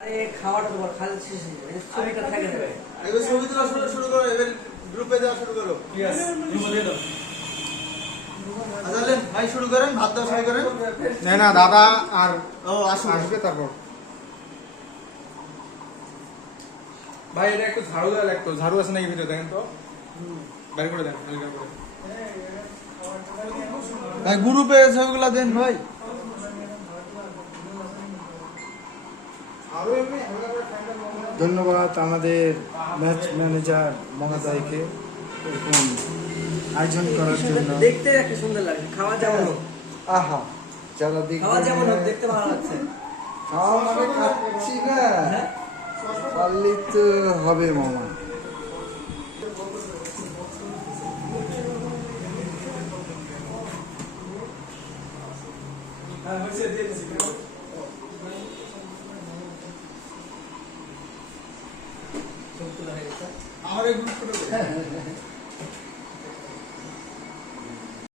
আরে খাওয়াটা তোমার খালি শেষ হয়ে যাবে, ছবিটা থাকে যাবে। এবার ছবি তোলা শুরু করো, এবার গ্রুপে দেওয়া শুরু করো। ইয়েস, গ্রুপে দিয়ে দাও। আচ্ছা ভাই শুরু করেন, ভাত দেওয়া শুরু করেন। না না দাদা আর ও আসবে তারপর। ভাই এটা একটু ঝাড়ু দেওয়া লাগতো, ঝাড়ু আছে নাকি ভিতরে দেখেন তো, বের করে দেন হালকা করে। ভাই গ্রুপে ছবিগুলা দেন ভাই। ধন্যবাদ আমাদের ম্যাচ ম্যানেজার মহাদাইকে এরকম আয়োজন করার জন্য। দেখতে একটা সুন্দর লাগে, খাওয়া যেমন হোক, আহা যারা খাওয়া যেমন হোক, দেখবে দেখতে ভালো লাগছে। খাওয়া মানে খাচ্ছি না, পারলেই তো হবে মামা। ছবি তোলা হয়ে গেছে। আমার এই গ্রুপ করে